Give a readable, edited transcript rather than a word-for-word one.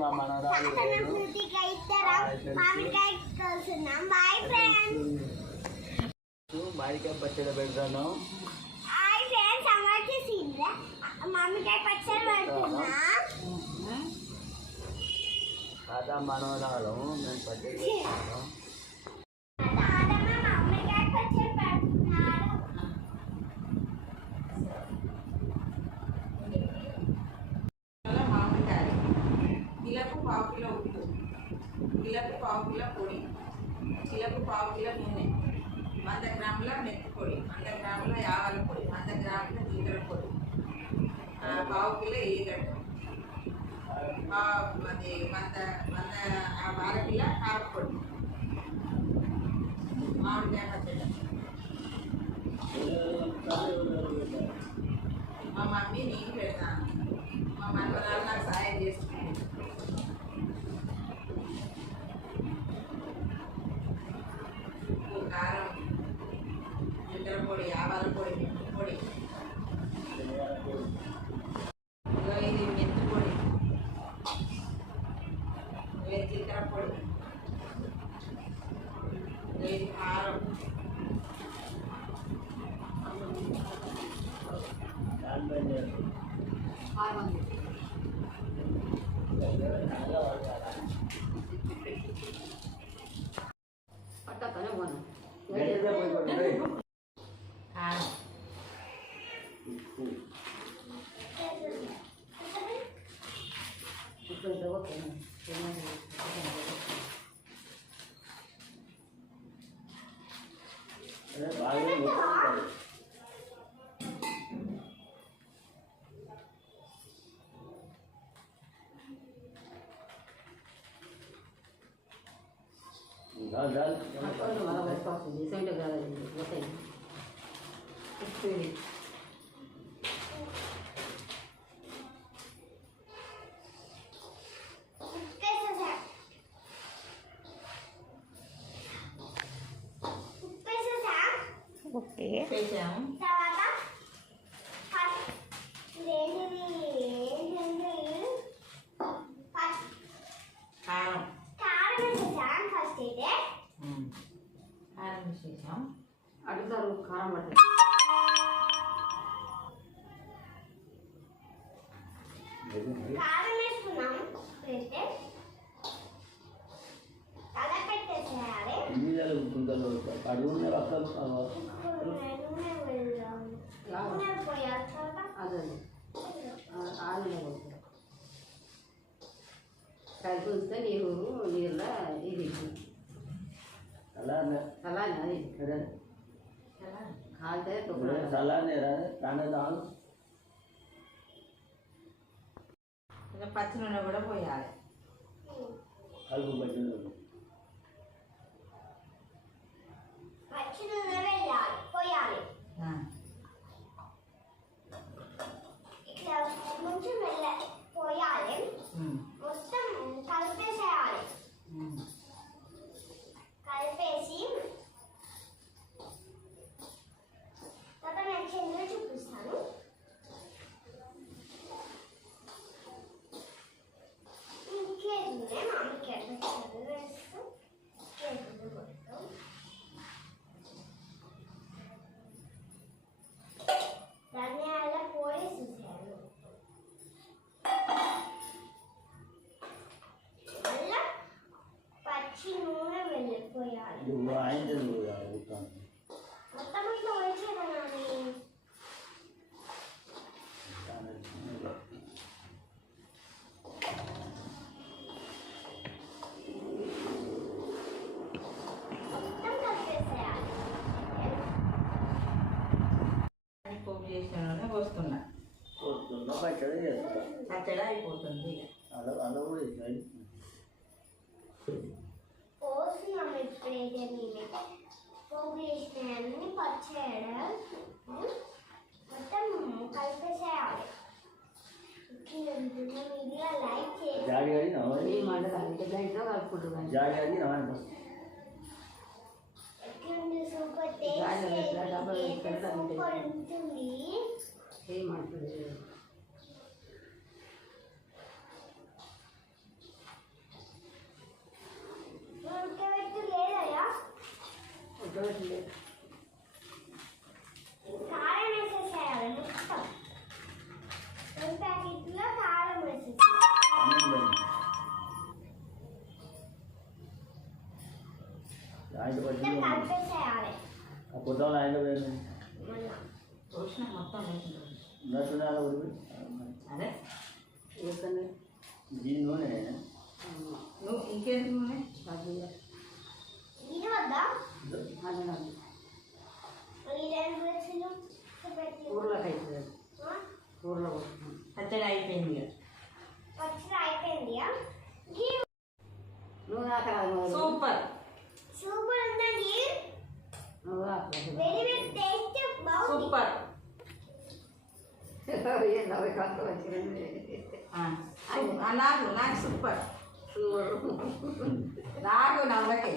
మా మనవరాలు మామిడికాయ పచ్చడి పెడతాను. మామిడికాయ పచ్చడి పెడుతున్నా. తాత మనవరాలు మేము పచ్చడి పెడతాను. కిలోకు పావు కిలో పొడి, కిలోకు పావు కిలో నూనె, 100 గ్రాముల మెత్తి పొడి, 100 గ్రాముల యావల పొడి, 100 గ్రాముల జీలకర్ర పొడి, పావు కిలో ఎల్లిగడ్డ, అది 100 కిలో కారపొడి, మామిడికాయ పచ్చడి. మా మమ్మీ నేను పెడతాను, మా మనవరాలు నాకు సాయం చేస్తుంది. కారం, జీలకర్ర పొడి, ఆవాల పొడి, మెంతి పొడి, ఇది మెంతి పొడి, జీలకర్ర పొడి, ఇది కారం, ఓకే వేసాము. కారం వేసేసాం. అడుగుతారు కారం పట్టే కలిపి ఉంటే నీళ్ళ ఇది అలానే అలానే కాలితే అలానే దాని పచ్చి నూనె కూడా పోయాలి. కలుపు పచ్చి నూనె వేయాలి, పోయాలి. ఇట్లా కొంచెం పోయాలి, మొత్తం కలిపేసేయాలి. కలిపేసి తర్వాత నేను చెందులో చూపిస్తాను. మామిడికాయ పచ్చడి వేస్తూ కొడతాం. ధనియాల పొడి చూసాను, మళ్ళా పచ్చి నూనె వెళ్ళిపోయాలి. మొత్తం ఇట్లా వచ్చేదనాలి. పోపు చేసిన పోస్తున్నా, పచ్చడి అయిపోతుంది. పోసినాం ఎప్పుడైతే నేను పోపు చేసినాయన్ని పచ్చడి మొత్తం కలిపేసేయాలి. వీడియో లైక్ చేయండి. సూపర్ టేస్ట్ సూపర్ ఉంటుంది. ఆయన ఇట్లా పచ్చి కలిపేసేయాలి ఆ పొద్దున్న ఆయన పోయింది మొన్న పోసిన మొత్తం వేసినాం. నచ్చున్నారా ఉడిపి అదే వేసుకొని దీని నూనె నువ్వు ఇంకేంటి నూనె ఇది వద్దా ఈ 2 గ్లాసులు పెట్టి కూరలోకి అవుతుంది కూరలో పచ్చడి అయిపోయింది ఇక. పచ్చడి అయిపోయింది నువ్వు నాకు రాదు సూపర్ సూపర్ ఉందండి నువ్వు వెరీ వెరీ టేస్ట్ బాగుంది సూపర్ నాకు సూపర్ నాకు నవ్వకే